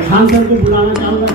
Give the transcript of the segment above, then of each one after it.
Khan sir को बुलाना चाहूंगा।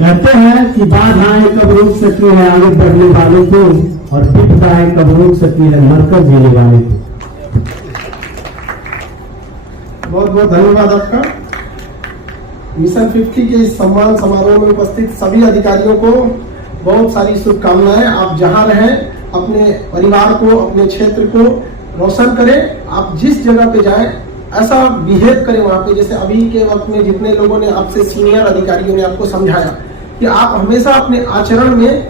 कहते हैं कि बाधाएं कब रोक सकती है आगे बढ़ने वालों को, और विपदाएं कब रोक सकती है मरकर जीने वाले को। बहुत बहुत धन्यवाद आपका। मिशन 50 के इस सम्मान समारोह में उपस्थित सभी अधिकारियों को बहुत सारी शुभकामनाएं। आप जहां रहें अपने परिवार को, अपने क्षेत्र को रोशन करें। आप जिस जगह पे जाएं ऐसा बिहेव करें वहां पे, जैसे अभी के वक्त में जितने लोगों ने आपसे सीनियर अधिकारियों ने आपको समझाया कि आप हमेशा अपने आचरण में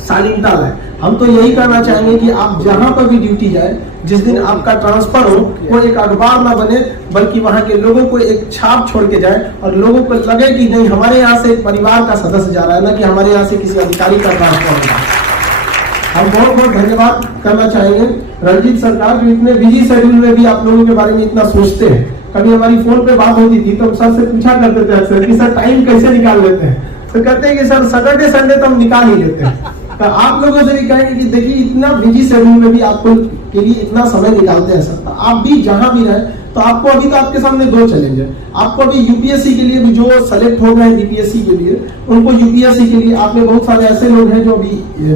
शालीनता लाएं। हम तो यही कहना चाहेंगे कि आप जहां पर भी ड्यूटी जाए, जिस दिन आपका ट्रांसफर हो, वो एक अखबार ना बने, बल्कि वहां के लोगों को एक छाप छोड़ के जाए और लोगों को लगे कि नहीं हमारे यहाँ से एक परिवार का सदस्य जा रहा है, ना कि हमारे यहाँ से किसी अधिकारी का ट्रांसफर हो रहा है। हम बहुत बहुत धन्यवाद करना चाहेंगे रंजीत सरकार, जो इतने बिजी शेड्यूल में भी आप लोगों के बारे में इतना सोचते हैं। कभी हमारी फोन पे बात होती थी तो हम सर से पूछा करते थे अक्सर कि सर टाइम कैसे निकाल लेते हैं, तो कहते हैं कि सर सैटरडे संडे तो हम निकाल ही लेते हैं। तो आप लोगों से भी कहेंगे कि देखिए इतना बिजी शेड्यूल में भी आपको के लिए इतना समय निकालते हैं सर। आप भी जहां भी रहे तो आपको अभी तो आपके सामने दो चैलेंज है। आपको अभी यूपीएससी के लिए भी जो सेलेक्ट हो गए डीपीएससी के लिए, उनको यूपीएससी के लिए आप में बहुत सारे ऐसे लोग हैं जो अभी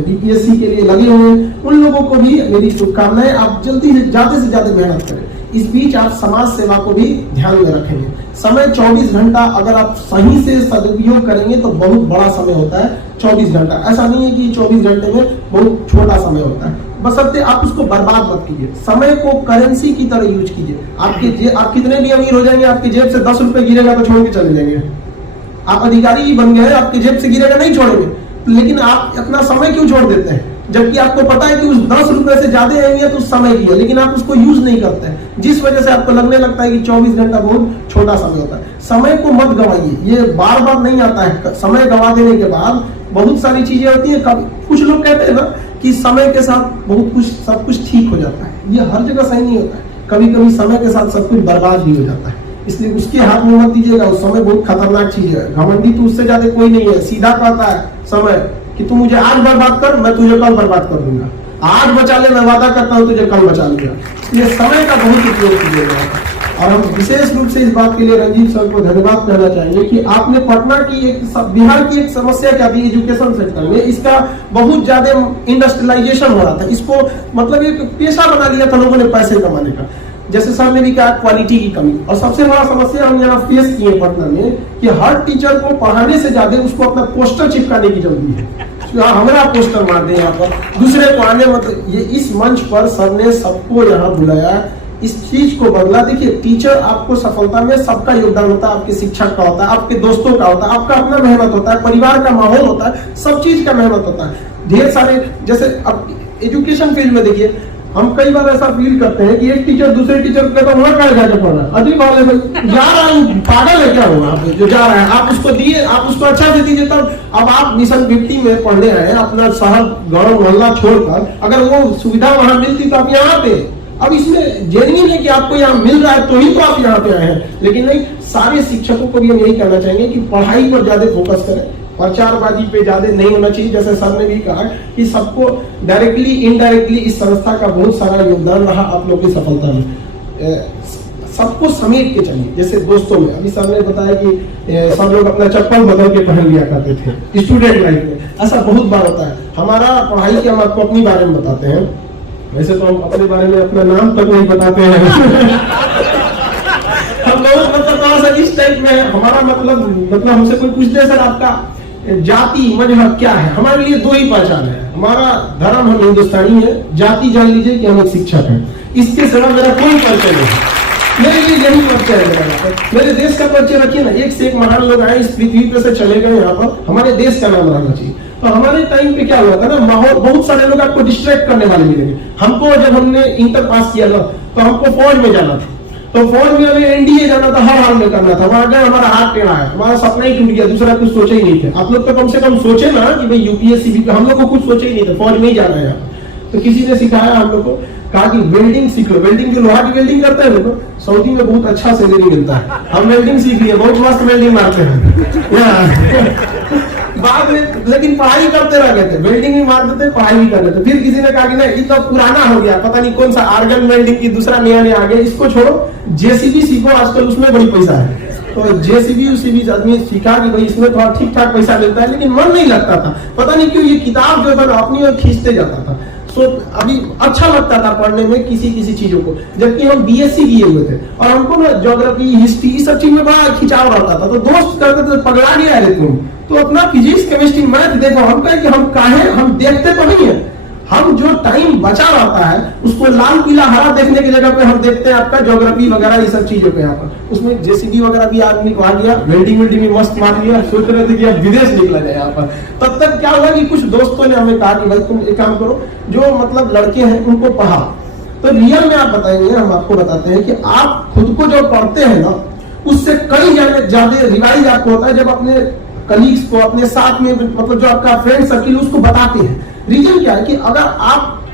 डीपीएससी के लिए लगे हुए हैं, उन लोगों को भी मेरी शुभकामनाएं। आप जल्दी से ज्यादा मेहनत करें। इस बीच आप समाज सेवा को भी ध्यान में रखेंगे। समय 24 घंटा अगर आप सही से सदुपयोग करेंगे तो बहुत बड़ा समय होता है 24 घंटा। ऐसा नहीं है कि 24 घंटे में बहुत छोटा समय होता है, बशर्ते आप उसको बर्बाद मत कीजिए। समय को करेंसी की तरह यूज कीजिए। आप कितने भी अमीर हो जाएंगे, आपकी जेब से 10 रुपए गिरेगा तो छोड़ के चले जाएंगे। आप अधिकारी बन गए, आपकी जेब से गिरेगा नहीं छोड़ेंगे, लेकिन आप अपना समय क्यों छोड़ देते हैं, जबकि आपको पता है कि उस 10 रुपए से ज्यादा अहमियत उस समय की है, लेकिन आप उसको यूज नहीं करते हैं, जिस वजह से आपको लगने लगता है कि 24 घंटा बहुत छोटा समय होता है। समय को मत गवाइए, ये बार बार नहीं आता है। समय गवा देने के बाद बहुत सारी चीजें होती है। कुछ लोग कहते हैं ना कि समय के साथ बहुत कुछ सब कुछ ठीक हो जाता है, ये हर जगह सही नहीं होता है। कभी कभी समय के साथ सब कुछ बर्बाद भी हो जाता है, इसलिए उसके हाथ में मत दीजिएगा। उस समय बहुत खतरनाक चीज है। घमंडी तो उससे ज्यादा कोई नहीं है। सीधा कहता है समय कि तू मुझे आज बर्बाद कर, मैं तुझे कल बर्बाद कर दूंगा। आज बचा ले, मैं वादा करता हूँ तुझे कल बचा लूंगा। इसलिए समय का बहुत उपयोग कीजिएगा। और हम विशेष रूप से इस बात के लिए रंजीत सर को धन्यवाद कहना चाहेंगे कि आपने पटना की बिहार की एक समस्या क्या थी एजुकेशन सेक्टर में, इसका बहुत ज्यादा इंडस्ट्रियलाइजेशन हो रहा था। इसको मतलब एक पेशा बना लिया था लोगों ने पैसे कमाने का। जैसे सर ने भी कहा क्वालिटी की कमी, और सबसे बड़ा समस्या हम यहाँ फेस किए पटना में कि हर टीचर को पढ़ाने से ज्यादा उसको अपना पोस्टर चिपकाने की जरूरी है। हमारा पोस्टर मार दे यहाँ पर, दूसरे को आने मतलब ये इस मंच पर सर ने सबको यहाँ बुलाया, इस चीज को बदला। देखिए टीचर आपको सफलता में सबका योगदान होता है, आपके शिक्षक का होता है, आपके दोस्तों का होता है, आपका अपना मेहनत होता है, परिवार का माहौल होता है, सब चीज का मेहनत होता है। ढेर सारे जैसे अब एजुकेशन फील्ड में देखिए, हम कई बार ऐसा फील करते हैं कि एक टीचर दूसरे टीचर को कहता है क्या जाके पढ़ रहा है, अजीब बात है, जा रहा है पागल है क्या हुआ जो जा रहा है। आप उसको दिए, आप उसको अच्छा से दीजिए। तब अब आप मिशन 50 में पढ़ने आए अपना शहर गाँव मोहल्ला छोड़कर, अगर वो सुविधा वहां मिलती तो आप यहाँ पे। अब इसमें जेन्युइन है कि आपको यहाँ मिल रहा है तो ही तो आप यहाँ पे आए हैं, लेकिन नहीं। सारे शिक्षकों को भी हम यही कहना चाहेंगे कि पढ़ाई पर ज्यादा फोकस करें, प्रचारबाजी पे ज्यादा नहीं होना चाहिए। जैसे सर ने भी कहा कि सबको डायरेक्टली इनडायरेक्टली इस संस्था का बहुत सारा योगदान रहा आप लोगों की सफलता में। सबको समेट के चलिए। जैसे दोस्तों में अभी सर ने बताया कि सब लोग अपना चप्पल बदल के पहन लिया करते थे स्टूडेंट लाइफ में, ऐसा बहुत बार होता है। हमारा पढ़ाई के हम आपको अपनी बारे में बताते हैं, वैसे तो हम अपने बारे में अपना नाम तक नहीं बताते हैं। हम लोग मतलब थोड़ा सा इस टाइप में हमारा मतलब हमसे कोई पूछते हैं सर आपका जाति मजहब क्या है, हमारे लिए दो ही पहचान है। हमारा धर्म हम हिंदुस्तानी है, जाति जान लीजिए कि हम एक शिक्षक हैं। इसके सिवा मेरा कोई परिचय नहीं है। मेरे लिए यही परिचय है। मेरे देश का परिचय रखिए ना। एक से एक महान लोग आए इस पृथ्वी पे से चले गए, यहाँ पर हमारे देश का नाम रहना चाहिए। तो हमारे टाइम पे क्या हुआ था ना, माहौल बहुत सारे लोग आपको डिस्ट्रैक्ट करने वाले मिलेंगे। हमको जब हमने इंटर पास किया था तो हमको फौज में जाना था, तो फौज में हमें एनडीए जाना था, हर हाल में करना था। वहां गए, हमारा हाथ टेढ़ा है, हमारा सपना ही टूट गया, दूसरा कुछ सोचे ही नहीं थे। आप लोग तो कम से कम सोचे ना कि भाई यूपीएससी, हम लोग को कुछ सोचे ही नहीं थे, फौज में ही जाना है। तो किसी ने सिखाया हम लोग को, कहा कि वेल्डिंग सीख लो। वेल्डिंग के लोहा की वेल्डिंग करते हैं लोग, सऊदी में बहुत अच्छा सैलरी मिलता है। हम वेल्डिंग सीख लिए, बहुत मस्त वेल्डिंग मारते हैं बाद में, लेकिन पढ़ाई करते रह गए थे, वेल्डिंग भी मार देते, पढ़ाई भी कर देते। फिर किसी ने कहा कि नहीं, ये तो पुराना हो गया, पता नहीं कौन सा आर्गन वेल्डिंग की दूसरा नया नया आ गया, इसको छोड़ो, जेसीबी सीखो, आजकल उसमें बड़ी पैसा है। तो जेसीबी उसीबी आदमी सीखा कि भाई इसमें थोड़ा ठीक ठाक पैसा मिलता है, लेकिन मन नहीं लगता था। पता नहीं क्यों ये किताब जो था अपनी ओर खींचते जाता था। सो अभी अच्छा लगता था पढ़ने में किसी किसी चीजों को, जबकि हम बीएससी किए हुए थे और हमको ना ज्योग्राफी, हिस्ट्री, इस सब चीज में बड़ा खिंचाव रहता था। तो दोस्त कहते थे पगला गया रे तुम, तो अपना फिजिक्स, केमिस्ट्री, मैथ देखो। हम कहे कि हम काहे, हम देखते तो नहीं है, हम जो टाइम बचा रहता है उसको लाल पीला हरा देखने की जगह पे हम देखते हैं आपका ज्योग्राफी वगैरह ये सब चीजों पे। यहाँ पर उसमें जेसीबी वगैरह भी आदमी को आ गया, वेल्डिंग भी मस्त मार लिया, सोच रहे थे कि अब विदेश निकला जाए यहाँ पर। तब तक क्या हुआ कि कुछ दोस्तों ने हमें कहा कि भाई तुम एक काम करो, जो मतलब लड़के हैं उनको पढ़ाओ। तो रियल में आप बताएंगे, हम आपको बताते हैं कि आप खुद को जो पढ़ते हैं ना, उससे कई ज्यादा रिवाइज आपको होता है जब अपने कलीग्स को, अपने साथ में मतलब जो आपका फ्रेंड सर्किल उसको बताते हैं। रीजन क्या है कि अगर आप,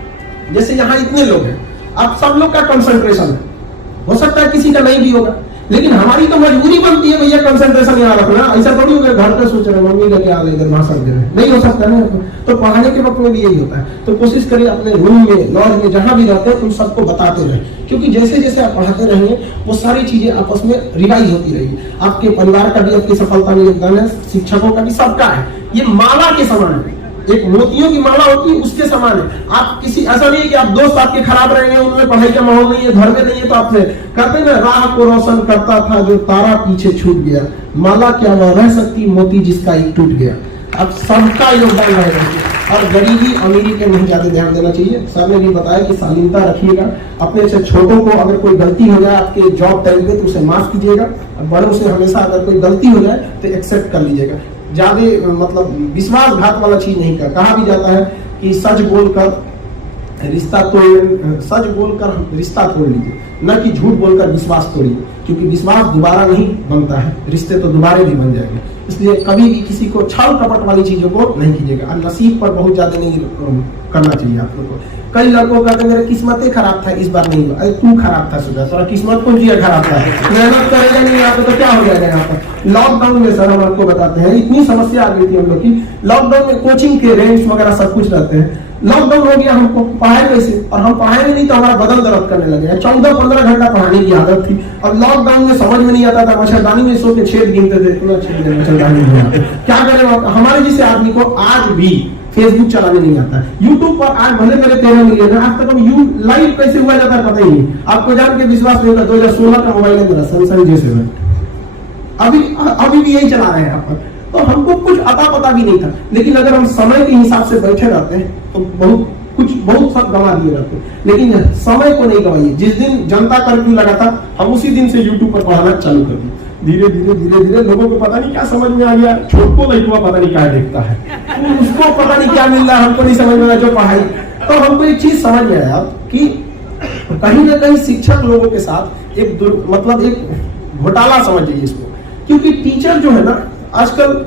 जैसे यहाँ इतने लोग हैं, आप सब लोग का कंसंट्रेशन है, हो सकता है किसी का नहीं भी होगा, लेकिन हमारी तो मजबूरी बनती है भैया कंसंट्रेशन यहाँ रखना। ऐसा थोड़ी होगा घर पे सोच रहे मम्मी का क्या इधर भाषण दे रहे, नहीं हो सकता ना। तो पढ़ाने के वक्त में भी यही होता है। तो कोशिश करिए अपने रूम में, लॉज में, जहां भी रहते हैं उन सबको बताते रहे, क्योंकि जैसे जैसे आप पढ़ाते रहेंगे वो सारी चीजें आपस में रिवाइज होती रहेगी। आपके परिवार का भी आपकी सफलता में योगदान है, शिक्षकों का भी, सबका है। ये माला के समान है, एक मोतियों की माला होती है उसके समान है। आप किसी, ऐसा नहीं है कि आप दोस्त आपके खराब रहेंगे, उनमें पढ़ाई का माहौल नहीं है, घर में नहीं है, तो आपसे कहते हैं ना, राह को रोशन करता था जो तारा पीछे छूट गया, माला क्या वह रह सकती मोती जिसका एक टूट गया। अब सबका योगदान रहेगा और गरीबी अमीरी पे नहीं ज्यादा ध्यान देना चाहिए। सर ने भी बताया कि शालीनता रखिएगा, अपने से छोटों को अगर कोई गलती हो जाए आपके जॉब टाइम पे तो उसे माफ कीजिएगा, बड़ों से हमेशा अगर कोई गलती हो जाए तो एक्सेप्ट कर लीजिएगा। ज्यादा मतलब विश्वासघात वाला चीज नहीं कर। कहा भी जाता है कि सच बोलकर रिश्ता तोड़ लीजिए, न कि झूठ बोलकर विश्वास तोड़िए, क्योंकि विश्वास दोबारा नहीं बनता है, रिश्ते तो दोबारा भी बन जाएंगे। इसलिए कभी भी किसी को छल कपट वाली चीजों को नहीं कीजिएगा और नसीब पर बहुत ज्यादा नहीं करना चाहिए आप लोग को। कई लड़कों का तो मेरा किस्मत ही खराब था, इस बार नहीं हुआ। अरे तू खराब था सुबह, थोड़ा किस्मत को दिया खराब था, मेहनत करेगा नहीं यहाँ पे तो क्या हो जाएगा। यहाँ पर लॉकडाउन में सर हम आपको बताते हैं इतनी समस्या आ गई थी हम लोग की। लॉकडाउन में कोचिंग के रेंट्स वगैरह सब कुछ रहते हैं। लॉकडाउन हो गया, हमको पढ़ाए कैसे, और हम पढ़ाएंगे नहीं तो हमारा बदन दर्द करने लगे। 14-15 घंटा पढ़ाने की आदत थी और लॉकडाउन में समझ में नहीं आता था, मच्छरदानी में सो के छेद गिनते थे, इतना छेद मच्छरदानी में क्या करें। हमारे जैसे आदमी को आज भी फेसबुक चलाने नहीं आता है, यूट्यूब पर आज भले मेरे 13 मिलियन है, आज तक हम लाइव कैसे हुआ जाता है पता ही नहीं। आपको जान के विश्वास नहीं होगा, 2016 का मोबाइल है मेरा, सैमसंग J7, अभी भी यही चला रहे हैं यहाँ पर। तो हमको कुछ अता पता भी नहीं था, लेकिन अगर हम समय के हिसाब से बैठे रहते हैं तो बहुत सब गंवा दिए रहते हैं। लेकिन समय को नहीं गंवाइए। जिस दिन जनता कर्फ्यू लगा था हम उसी दिन से यूट्यूब पर पढ़ाना चालू कर दिए। धीरे धीरे लोगों को पता नहीं क्या समझ में आ गया, छोटो लड़का पता नहीं क्या देखता है, उसको पता नहीं क्या मिल रहा है, हमको नहीं समझ में आया जो पढ़ाई। तो हमको एक चीज समझ में आया कि कहीं ना कहीं शिक्षक लोगों के साथ एक घोटाला समझिए इसको, क्योंकि टीचर जो है ना आजकल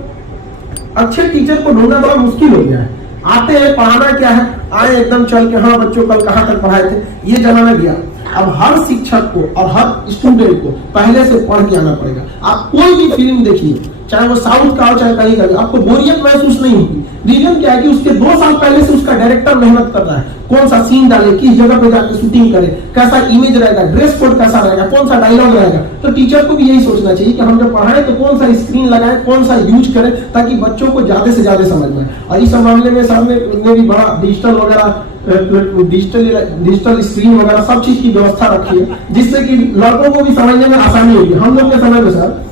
अच्छे टीचर को ढूंढना बड़ा मुश्किल हो गया है। आते हैं, पढ़ाना क्या है, आए एकदम चल के हाँ बच्चों कल कहाँ तक पढ़ाए थे, ये जमाना गया। अब हर शिक्षक को और हर स्टूडेंट को पहले से पढ़ के आना पड़ेगा। आप कोई भी फिल्म देखिए, चाहे वो साउथ का हो चाहे कहीं का, आपको बोरियत महसूस नहीं होगी। रीजन क्या है कि उसके 2 साल पहले से उसका डायरेक्टर मेहनत कर रहा है, कौन सा सीन डाले, किस जगह पे जाकर शूटिंग करे, कैसा इमेज रहेगा, ड्रेस कोड कैसा रहेगा, कौन सा डायलॉग रहेगा। तो टीचर को भी यही सोचना चाहिए कि हम जब पढ़ाएं तो कौन सा स्क्रीन लगाएं, कौन सा यूज करें, ताकि बच्चों को ज्यादा से ज्यादा समझ में आए। और इस मामले में सामने भी बड़ा डिजिटल वगैरह, डिजिटल स्क्रीन वगैरह सब चीज की व्यवस्था रखी है, जिससे कि लड़कों को भी समझने में आसानी होगी। हम लोग के समय में सर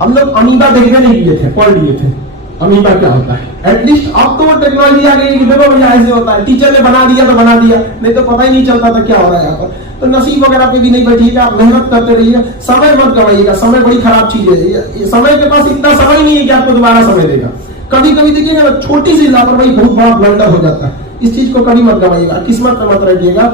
हम लोग अमीबा देखने नहीं किए थे, पढ़ लिए थे अमीबा क्या होता है। एटलीस्ट अब तो वो टेक्नोलॉजी आ गई कि देखो भैया ऐसे होता है, टीचर ने बना दिया तो बना दिया, नहीं तो पता ही नहीं चलता था क्या हो रहा है यहाँ पर। तो नसीब वगैरह पे भी नहीं बैठिएगा, मेहनत करते रहिएगा, समय मत गवाइएगा। समय बड़ी खराब चीज है, समय के पास इतना समय नहीं है कि आपको दोबारा समय देगा। कभी कभी देखिएगा ना, छोटी सी लापरवाही बहुत बड़ा ब्लंडर हो जाता है। इस चीज को कभी मत गवाइएगा, किस्मत पे मत रखिएगा।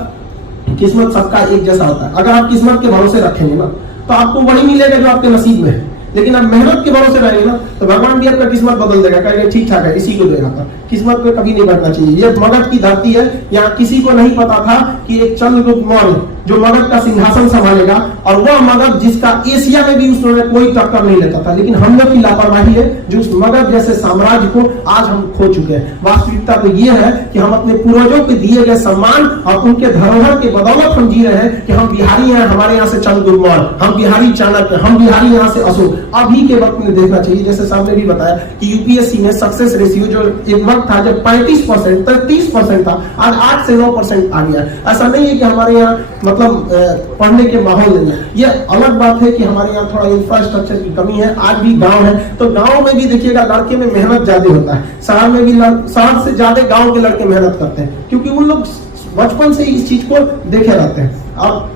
किस्मत सबका एक जैसा होता है। अगर आप किस्मत के भरोसे रखेंगे ना तो आपको वही मिलेगा जो आपके नसीब में है, लेकिन आप मेहनत के भरोसे रहेंगे ना तो भगवान भी आपका किस्मत बदल देगा, कहेंगे ठीक ठाक है इसी को देगा। पर किस्मत पे कभी नहीं बढ़ना चाहिए। ये मगध की धरती है, यहाँ किसी को नहीं पता था कि एक चंद्रगुप्त मौर्य जो मगध का सिंहासन संभालेगा, और वह मगध जिसका एशिया में भी उसने कोई टक्कर नहीं लेता था। लेकिन हम लोग की लापरवाही है जो उस मगध जैसे साम्राज्य को आज हम खो चुके हैं। वास्तविकता तो ये है कि हम अपने पूर्वजों के दिए गए सम्मान और उनके धरोहर के बदौलत हम जी रहे हैं कि हम बिहारी हैं, हमारे यहाँ से चंद्रगुप्त मौर्य, हम बिहारी चाणक्य, हम बिहारी यहाँ से अशोक। अभी के वक्त में देखना चाहिए, जैसे साहब ने भी बताया कि यूपीएससी में सक्सेस रेशियो जो एक वक्त था जब 35% 30% था, आज 8 से 9% आ गया। ऐसा नहीं है कि हमारे यहाँ मतलब पढ़ने के माहौल नहीं है। ये अलग बात है कि हमारे यहाँ थोड़ा इंफ्रास्ट्रक्चर की कमी है। आज भी गांव है तो गांव में भी देखिएगा लड़के में मेहनत ज्यादा होता है। शहर में भी शहर से ज्यादा गांव के लड़के मेहनत करते हैं, क्योंकि उन लोग बचपन से इस चीज को देखे रहते हैं। अब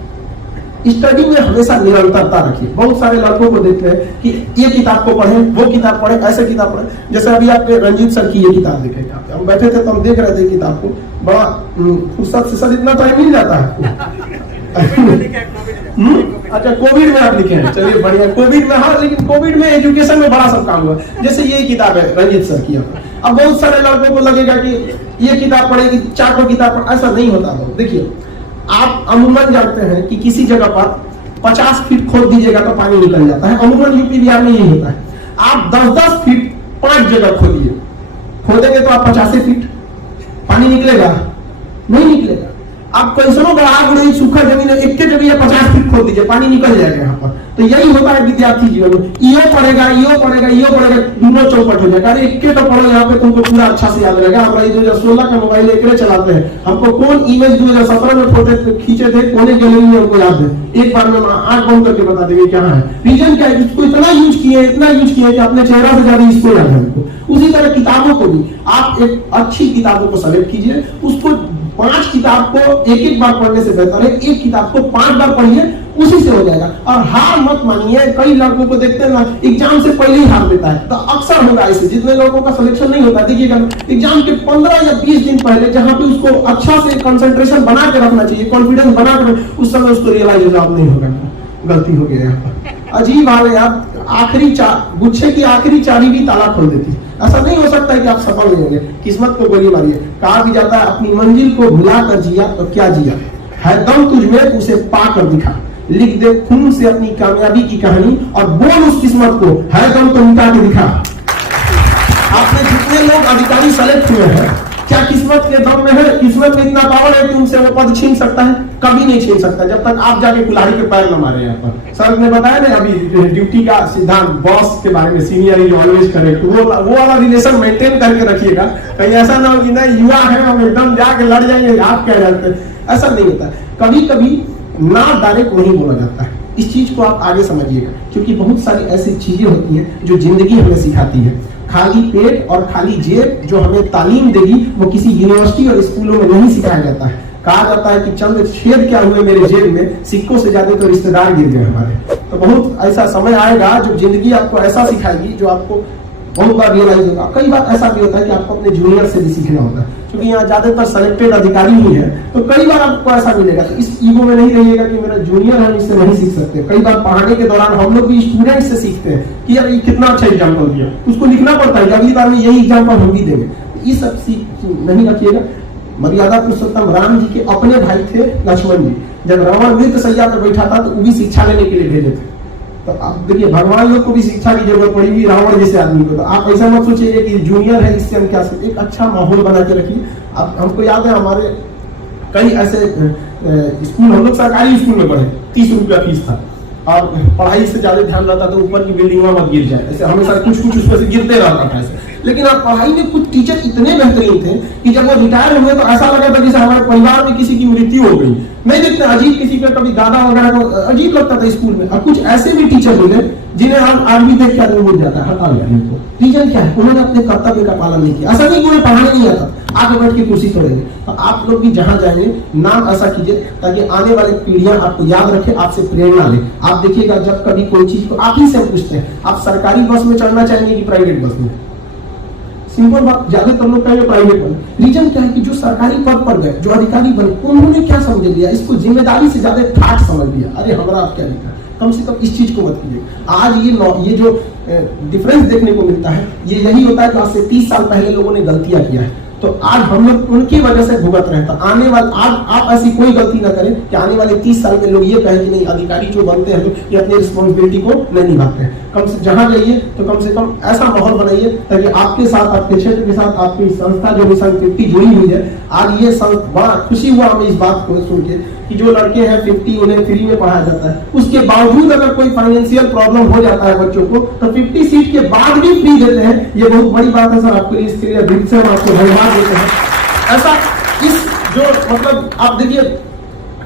स्टडी में हमेशा निरंतरता रखिए। बहुत सारे लड़कों को देखते हैं कि ये किताब को पढ़ें, वो किताब पढ़ें, ऐसे किताब पढ़ें। जैसे अभी आपने रंजीत सर की ये किताब देखे, हम बैठे थे तो हम देख रहे थे किताब को, बड़ा फुर्सत से। सर इतना टाइम मिल जाता है अच्छा कोविड में आप लिखे हैं, चलिए बढ़िया। कोविड में, हाँ, लेकिन कोविड में एजुकेशन में बड़ा सब काम हुआ। जैसे ये किताब है रंजीत सर की। अब बहुत सारे लड़कों को लगेगा कि ये किताब पढ़ेगी, 4 किताब पढ़, ऐसा नहीं होता। देखिए आप अमूमन जानते हैं कि किसी जगह पर 50 फीट खोद दीजिएगा तो पानी निकल जाता है। अमूमन यूपी बिहार में यही होता है। आप 10-10 फीट 5 जगह खोदिए, खोदेंगे तो आप 50 फीट, पानी निकलेगा? नहीं निकलेगा। आप कैसनो बढ़ा रही सूखा जमीन है, एक जगह 50 फीट खोद दीजिए, पानी निकल जाएगा यहाँ पर। तो यही होता है विद्यार्थी जीवन में। यो पढ़ेगा, दोनों चौपट हो जाएगा। अरे एक तो पढ़ो, यहाँ पे तुमको पूरा अच्छा से याद रहेगा। हमारा 2016 का मोबाइल एक चलाते हैं, हमको कौन इमेज 2017 में फोटो खींचे थे, कोने गैलरी में हमको याद है। एक बार में आंख बंद करके बता देंगे क्या है। रीजन क्या है, इसको इतना यूज किए कि अपने चेहरा से ज्यादा इसको याद है हमको। उसी तरह किताबों को भी आप एक अच्छी किताबों को सेलेक्ट कीजिए, उसको 5 किताब को एक बार पढ़ने से बेहतर है एक किताब को 5 बार पढ़िए, उसी से हो जाएगा। और हार मत मानिए। कई लड़कों को देखते हैं ना, एग्जाम से पहले ही हार देता है, तो अक्सर होगा ऐसे। जितने लोगों का सिलेक्शन नहीं होता, देखिएगा एग्जाम के 15 या 20 दिन पहले जहां पे उसको अच्छा से कंसंट्रेशन बना के रखना चाहिए, कॉन्फिडेंस बना के, उस समय उसको रियलाइज नहीं होगा गलती हो गया। अजीब हाल है यार, गुच्छे की आखिरी चाबी भी ताला खोल देती है। ऐसा नहीं हो सकता है कि आप सफल नहीं होंगे। किस्मत को गोली मारिए। कहा भी जाता है अपनी मंजिल को भुला कर जिया तो क्या जिया, है दम तुझमें उसे पा कर दिखा। लिख दे खून से अपनी कामयाबी की कहानी और बोल उस किस्मत को, है दम तो मिटा के दिखा। आपने जितने लोग अधिकारी सेलेक्ट हुए हैं, क्या किस्मत के दम में है? किस्मत में इतना पावर है कि उनसे वो पद छीन सकता है? कभी नहीं छीन सकता, जब तक आप जाके कुल्हाड़ी के पैर न मारे। यहाँ पर सर ने बताया ना अभी ड्यूटी का सिद्धांत, बॉस के बारे में, सीनियर इज ऑलवेज करेक्ट। वो वाला रिलेशन मेंटेन करके रखिएगा। कहीं ऐसा ना हो कि ना युवा है हम एकदम जाके लड़ जाएंगे, आप क्या जानते हैं, ऐसा नहीं होता। कभी कभी ना डायरेक्ट नहीं बोला जाता है। इस चीज को आप आगे समझिएगा, क्योंकि बहुत सारी ऐसी चीजें होती हैं जो जिंदगी हमें सिखाती है। खाली पेट और खाली जेब जो हमें तालीम देगी, वो किसी यूनिवर्सिटी और स्कूलों में नहीं सिखाया जाता है। कहा जाता है कि चंद छेद क्या हुए मेरे जेब में, सिक्कों से ज्यादा तो रिश्तेदार गिर गए हमारे। तो बहुत ऐसा समय आएगा जो जिंदगी आपको ऐसा सिखाएगी जो आपको बहुत बार रियलाइज होगा। कई बार ऐसा भी होता है कि आपको अपने जूनियर से भी सीखना होता है, क्योंकि यहाँ ज्यादातर सेलेक्टेड अधिकारी ही है। तो कई बार आपको ऐसा मिलेगा, तो इस ईगो में नहीं रहिएगा कि मेरा जूनियर है, इससे नहीं सीख सकते। कई बार पढ़ाने के दौरान हम लोग भी स्टूडेंट से सीखते हैं कि यार ये कितना अच्छा एग्जाम्पल दिया, उसको लिखना पड़ता है कि अगली बार में यही एग्जाम्पल हम भी देंगे। ये सब सीख नहीं रखिएगा। मर्यादा पुरुषोत्तम राम जी के अपने भाई थे लक्ष्मण जी, जब रावण मृत सैया पर बैठा था तो वो भी शिक्षा लेने के लिए भेजे थे। तो आप देखिए भगवान लोग को भी शिक्षा की जरूरत पड़ेगी रावण जैसे आदमी को। तो आप ऐसा मत सोचिए कि जूनियर है इससे हम क्या सकते। एक अच्छा माहौल बना के रखिए। अब हमको याद है हमारे कई ऐसे स्कूल, हम लोग सरकारी स्कूल में पढ़े, 30 रुपया फीस था और पढ़ाई से ज्यादा ध्यान रहता था ऊपर की बिल्डिंग में मत गिर जाए, ऐसे हमेशा कुछ उसमें से गिरते रहता था ऐसे। लेकिन आप पढ़ाई में कुछ टीचर इतने बेहतरीन थे कि जब वो रिटायर हुए तो ऐसा लगा था जैसे हमारे परिवार में किसी की मृत्यु हो गई। नहीं देखते अजीब, किसी का कभी दादा वगैरह को अजीब लगता था स्कूल में। और कुछ ऐसे भी टीचर मिले जिन्हें आज भी देख के आदमी भूल जाता है, हटा लिया इनको। रीजन क्या है? उन्होंने अपने कर्तव्य का पालन नहीं किया। ऐसा नहीं कि उन्हें पढ़ाने नहीं आता, आगे बैठ के कुर्सी तोड़ेंगे। तो आप लोग भी जहां जाएंगे नाम ऐसा कीजिए ताकि आने वाली पीढ़ियां आपको याद रखे, आपसे प्रेरणा ले। आप देखिएगा जब कभी कोई चीज को आप ही से पूछते हैं, आप सरकारी बस में चढ़ना चाहेंगे कि प्राइवेट बस में? सिंपल बात, ज्यादातर लोग कहेंगे प्राइवेट बने। रीजन क्या है कि जो सरकारी पद पर गए, जो अधिकारी बने, उन्होंने क्या समझ लिया, इसको जिम्मेदारी से ज्यादा ठाट समझ लिया। अरे हमारा आप क्या लिखा, कम से कम इस चीज को मत कीजिए। आज ये जो डिफरेंस देखने को मिलता है, ये यही होता है कि आज से 30 साल पहले लोगों ने गलतियां किया है, तो आज हम लोग उनकी वजह से भुगत रहे हैं। तो आने वाले आप ऐसी कोई गलती ना करें कि आने वाले 30 साल के लोग ये कहें कि नहीं, अधिकारी जो बनते हैं ये अपनी रिस्पॉन्सिबिलिटी को नहीं निभाते हैं। कम से जहां जाइए तो कम से कम ऐसा माहौल बनाइए ताकि आपके साथ, आपके क्षेत्र के साथ, आपकी संस्था जो मिशन 50 जुड़ी हुई है, आज ये बड़ा खुशी हुआ हमें इस बात को सुन के कि जो लड़के हैं 50 उन्हें फ्री में पढ़ाया जाता है, उसके बावजूद अगर कोई फाइनेंशियल प्रॉब्लम हो जाता है बच्चों को तो 50 सीट के बाद भी फ्री देते हैं। ये बहुत बड़ी बात है सर आपके लिए, इसके लिए दिल से हम आपको धन्यवाद देते हैं। ऐसा इस जो मतलब आप देखिए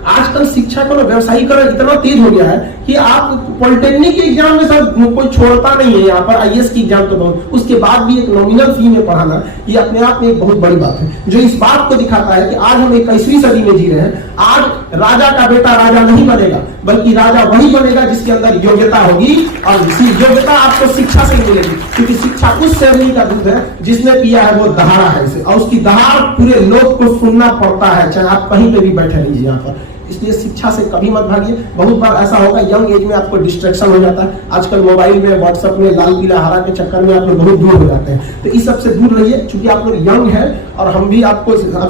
आजकल शिक्षा का व्यवसायीकरण इतना तेज हो गया है कि आप पॉलिटेक्निक के एग्जाम में सर कोई छोड़ता नहीं है। यहाँ पर आईएएस की एग्जाम तो बहुत, उसके बाद भी एक नॉमिनल फी में पढ़ाना, ये अपने आप में एक बहुत बड़ी बात है, जो इस बात को दिखाता है कि आज हम 21वीं सदी में जी रहे हैं। आज राजा का बेटा राजा नहीं बनेगा, बल्कि राजा वही बनेगा जिसके अंदर योग्यता होगी, और इसी योग्यता आपको शिक्षा से मिलेगी, क्योंकि शिक्षा उस श्रेणी का दूध है जिसने पिया है वो दहाड़ा है इसे, और उसकी दहाड़ पूरे लोग को सुनना पड़ता है, चाहे आप कहीं पे भी बैठे रहिए यहाँ पर। इसलिए शिक्षा से कभी मत भागिए। बहुत बार ऐसा होगा यंग एज में आपको डिस्ट्रैक्शन हो जाता है, आजकल मोबाइल में, व्हाट्सएप में, लाल पीला हरा के चक्कर में आप लोग बहुत दूर हो जाते हैं। तो इस सब से दूर रहिए, क्योंकि आप लोग यंग हैं और हम भी आप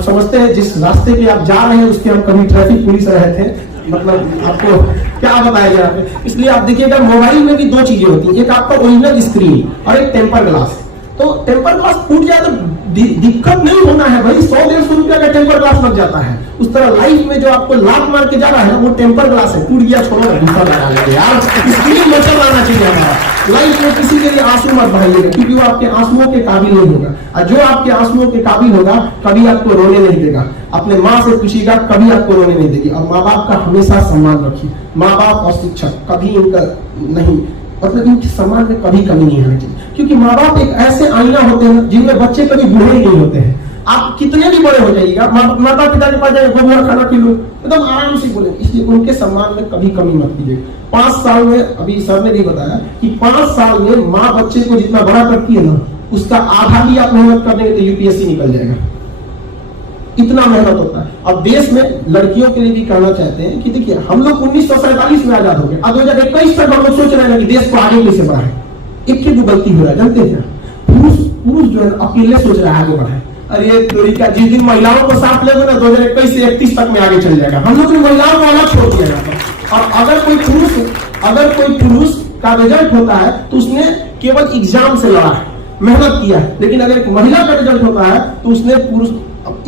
समझते हैं जिस रास्ते पे आप जा रहे हैं उसके हम कभी ट्रैफिक पुलिस रहे थे, मतलब आपको क्या बताया जाए। इसलिए आप देखिएगा मोबाइल में भी दो चीजें होती है, एक आपका ओरिजिनल स्क्रीन और एक टेम्पर ग्लास। तो टेम्पर ग्लास टूट जाए तो दिक्कत नहीं होना है भाई, 100-150 रुपया का टेम्पर ग्लास लग जाता है। उस तरह लाइफ में जो आपको लात मार के जा रहा है वो टेम्पर ग्लास है, टूट गया छोड़ो दूसरा लगा लेंगे यार। स्क्रीन बचल आना चाहिए हमारा। लाइफ में किसी के लिए आंसू मत बहाइएगा, क्योंकि वो आपके आंसुओं के काबिल नहीं होगा, और जो आपके आंसुओं के काबिल होगा कभी आपको रोने नहीं देगा। अपने माँ से पूछिएगा, कभी आपको रोने नहीं देगी। और माँ बाप का हमेशा सम्मान रखिए, माँ बाप और शिक्षक कभी इनका नहीं, मतलब इनके सम्मान में कभी कमी नहीं होनी चाहिए, क्योंकि माँ बाप एक ऐसे आईना होते हैं जिनमें बच्चे कभी बूढ़े नहीं होते हैं। आप कितने भी बड़े हो जाइएगा, माता पिता के पास जाए गोबर खाना खिलो, एकदम आराम से बोले, इसलिए उनके सम्मान में कभी कमी मत कीजिए। 5 साल में, अभी सर ने भी बताया कि 5 साल में माँ बच्चे को जितना बड़ा करती है ना, उसका आधा भी आप मेहनत कर देंगे तो यूपीएससी निकल जाएगा, इतना मेहनत होता है। और देश में लड़कियों के लिए भी कहना चाहते हैं कि देखिए हम लोग 1947 में आजाद हो गए, अब 2021 तक हम लोग सोच रहे हैं कि देश को आगे कैसे बढ़ाए। एक गलती हो रहा है, जानते हैं पुरुष जो है अकेले सोच रहा है आगे बढ़ाए। अरे तरीका जिस दिन महिलाओं को साथ लेंगे ना 2021 से 31 तक में आगे चल जाएगा। हम लोग ने महिलाओं को अलग छोड़ दिया जाता। और अगर कोई पुरुष का रिजल्ट होता है तो उसने केवल एग्जाम से लड़ा है, मेहनत किया है, लेकिन अगर एक महिला का रिजल्ट होता है तो उसने पुरुष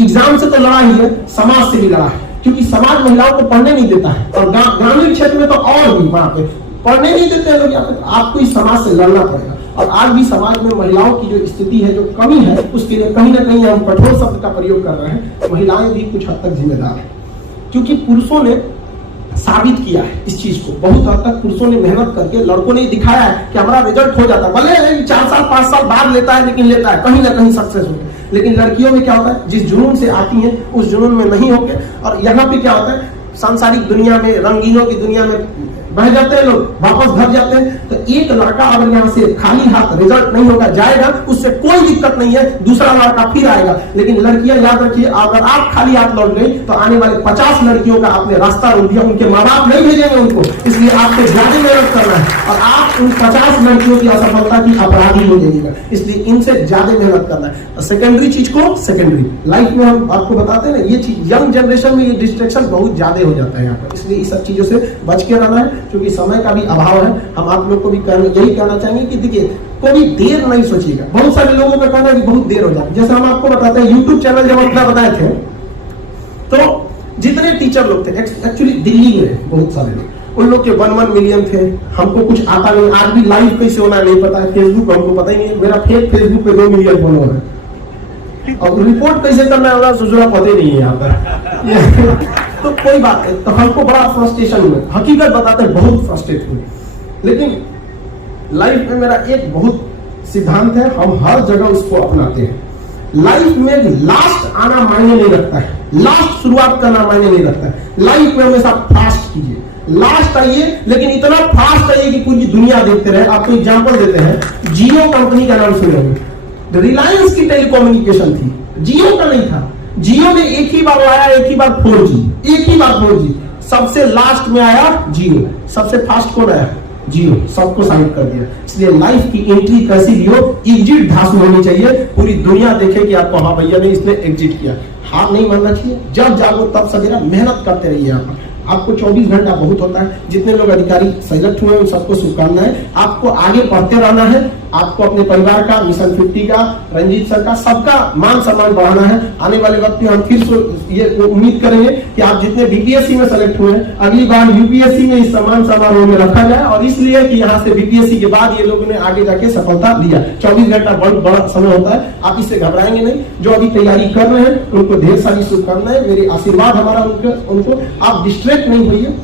एग्जाम से तो लड़ा ही है, समाज से भी लड़ा है, क्योंकि समाज महिलाओं को पढ़ने नहीं देता है। और ग्रामीण क्षेत्र में तो और भी वहां पे पढ़ने नहीं देते हैं लोग, आपको इस समाज से लड़ना पड़ेगा। और आज भी समाज में महिलाओं की जो स्थिति है, जो कमी है, उसके लिए कहीं ना कहीं हम कठोर शब्द का प्रयोग कर रहे हैं। महिलाएं भी कुछ हद तक जिम्मेदार है, क्योंकि पुरुषों ने साबित किया है इस चीज को। बहुत हद तक पुरुषों ने मेहनत करके, लड़कों ने दिखाया है कि हमारा रिजल्ट हो जाता है, भले 4 साल 5 साल बाद लेता है, लेकिन लेता है, कहीं ना कहीं सक्सेस होता है। लेकिन लड़कियों में क्या होता है, जिस जुनून से आती है उस जुनून में नहीं होके, और यहाँ पे क्या होता है, सांसारिक दुनिया में, रंगीनों की दुनिया में बह जाते हैं लोग, वापस घर जाते हैं। तो एक लड़का अगर यहाँ से खाली हाथ रिजल्ट नहीं होगा जाएगा, उससे कोई दिक्कत नहीं है, दूसरा लड़का फिर आएगा। लेकिन लड़कियां याद रखिए, अगर आप खाली हाथ लौट गए तो आने वाले 50 लड़कियों का आपने रास्ता रोक दिया। उनके माँ बाप नहीं भेजेंगे उनको, इसलिए आपको ज्यादा मेहनत करना है और आप उन 50 लड़कियों की असफलता की अपराधी हो जाइएगा। इसलिए इनसे ज्यादा मेहनत करना है। सेकेंडरी चीज को सेकेंडरी लाइफ में हम आपको बताते हैं ना, ये चीज यंग जनरेशन में ये डिस्ट्रैक्शन बहुत ज्यादा हो जाता है यहाँ पर। इसलिए इस सब चीजों से बच के रहना है, क्योंकि समय का भी अभाव है। हम आप लोग को भी यही कहना चाहेंगे कि देखिए कोई देर नहीं सोचिएगा। बहुत सारे लोगों का कहना है कि बहुत देर हो जाती है। जैसे हम आपको बताते हैं, यूट्यूब चैनल जब अपना बनाए थे तो जितने टीचर लोग थे, एक्चुअली दिल्ली में बहुत सारे लोग, उन लोग के 1 मिलियन थे। हमको कुछ आता नहीं, आज भी लाइव कैसे होना नहीं पता है, फेसबुक हमको पता ही नहीं है। मेरा फेसबुक पे 2 मिलियन फॉलोअर है, और रिपोर्ट कैसे करना होगा सोचना पता ही नहीं है यहाँ पर। तो कोई बात नहीं, तो हमको बड़ा फ्रस्ट्रेशन हुआ, हकीकत बताते हैं बहुत फ्रस्ट्रेट हुए। लेकिन लाइफ में मेरा एक बहुत सिद्धांत है, हम हर जगह उसको अपनाते हैं। लाइफ में लास्ट आना मायने नहीं रखता है, लास्ट शुरुआत करना मायने नहीं रखता है। लाइफ में हमेशा फास्ट कीजिए, लास्ट आइए, लेकिन इतना फास्ट आइए कि पूरी दुनिया देखते रहे। आपको एग्जांपल देते हैं, जियो कंपनी का नाम सुने होंगे। रिलायंस की टेलीकम्युनिकेशन थी, जियो का नहीं था। जियो में एक ही बार आया, एक ही बार 4G, एक ही बार 4G। सबसे लास्ट में आया जियो, सबसे फास्ट कौन आया? जियो। सबको साइड कर दिया। इसलिए लाइफ की एंट्री कैसी भी हो, एग्जिट धांसू होनी चाहिए, पूरी दुनिया देखे कि आपको हाँ भैया ने इसने एग्जिट किया। हार नहीं मानना चाहिए, जब जागो तब सवेरा मेहनत करते रहिए। यहाँ पर आपको 24 घंटा बहुत होता है। जितने लोग अधिकारी सेलेक्ट हुए हैं उन सबको शुभकामनाएं। आपको आगे बढ़ते रहना है, आपको अपने परिवार का, मिशन 50 का, रंजीत सर का, सबका मान सम्मान बढ़ाना है। आने वाले वक्त में हम फिर से ये उम्मीद करेंगे कि आप जितने बीपीएससी में सेलेक्ट हुए हैं, अगली बार यूपीएससी में इस सम्मान समारोह में रखा जाए, और इसलिए कि यहाँ से बीपीएससी के बाद ये लोगों ने आगे जाके सफलता लिया। 24 घंटा बहुत बड़ा समय होता है, आप इससे घबराएंगे नहीं। जो अभी तैयारी कर रहे हैं उनको ढेर सारी शुभकामनाएं, मेरे आशीर्वाद हमारा उनको। आप डिस्ट्रैक्ट नहीं होइए,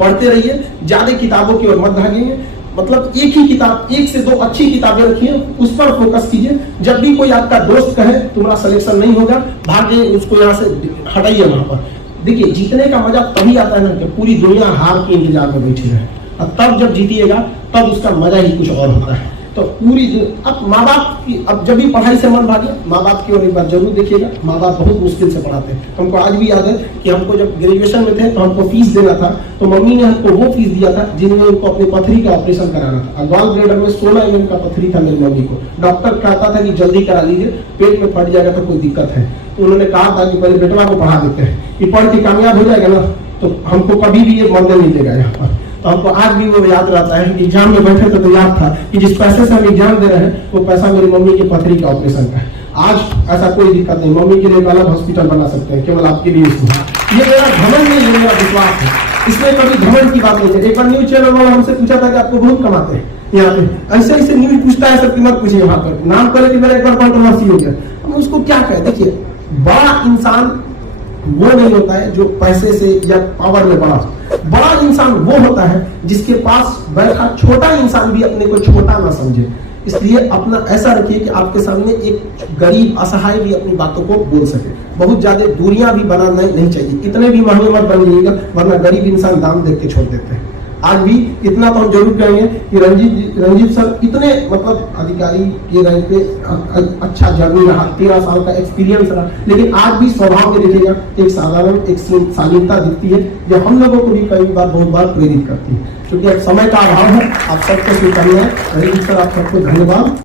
पढ़ते रहिए, ज्यादा किताबों की ओर मत भागिए। मतलब एक ही किताब, 1 से 2 अच्छी किताबें रखिए, उस पर फोकस कीजिए। जब भी कोई आपका दोस्त कहे तुम्हारा सिलेक्शन नहीं होगा, भागे, उसको यहाँ से हटाइए वहां पर। देखिए, जीतने का मजा तभी आता है ना कि पूरी दुनिया हार के इंतजार में बैठी है, और तब जब जीतिएगा तब उसका मजा ही कुछ और होता है। तो पूरी अब माँ बाप की, अब जब भी पढ़ाई से मन भागे, माँ बाप की ओर एक बार जरूर देखिएगा। माँ बाप बहुत मुश्किल से पढ़ाते हैं। हमको आज भी याद है कि हमको जब ग्रेजुएशन में थे तो हमको फीस देना था, तो मम्मी ने हमको वो फीस दिया था जिनमें उनको अपनी पथरी का ऑपरेशन कराना था। गॉल ब्लैडर में 16 mm का पथरी था मेरी मम्मी को। डॉक्टर कहता था कि जल्दी करा लीजिए, पेट में फट जाएगा तो कोई दिक्कत है। तो उन्होंने कहा था कि पहले बेटवा को पढ़ा देते हैं, कि पढ़ के कामयाब हो जाएगा ना तो हमको कभी भी ये मरने नहीं देगा यहाँ पर। तो हमको आज भी वो याद रहता है कि एग्जाम में बैठे तो याद था कि जिस पैसे से हम एग्जाम दे रहे हैं वो पैसा मेरी मम्मी की पथरी का ऑपरेशन का है। आज ऐसा कोई दिक्कत नहीं, मम्मी के लिए अलग हॉस्पिटल बना सकते हैं, केवल आपके लिए। ये मेरा घमंड नहीं, ये मेरा विश्वास है, इसमें कभी घमंड की बात नहीं है। एक बार न्यूज चैनल वाला हमसे पूछा था कि आपको बहुत कमाते हैं यहाँ पे, ऐसे ऐसे न्यूज पूछता है, सब मत पूछिए वहां पर, नाम करे कि मेरा एक बार कंट्रोवर्सी हो गया। हम उसको क्या कहें? देखिए, बड़ा इंसान वो नहीं होता है जो पैसे से या पावर में बड़ा इंसान वो होता है जिसके पास बैठा छोटा इंसान भी अपने को छोटा ना समझे। इसलिए अपना ऐसा रखिए कि आपके सामने एक गरीब असहाय भी अपनी बातों को बोल सके। बहुत ज्यादा दूरियां भी बनाना नहीं चाहिए, कितने भी महंगे मत बन जाइएगा, वरना गरीब इंसान दाम देख के छोड़ देते हैं। आज भी इतना तो हम जरूर कहेंगे कि रंजीत सर इतने मतलब अधिकारी के रैंक पे अच्छा जर्नी रहा, 13 साल का एक्सपीरियंस रहा, लेकिन आज भी स्वभाव में देखिएगा एक साधारण, एक शालीनता दिखती है, जो हम लोगों को भी कई बार बहुत बार प्रेरित करती है। क्योंकि अब समय का अभाव है। आप सबको शुभकामनाएं। रंजीत सर, आप सबको धन्यवाद।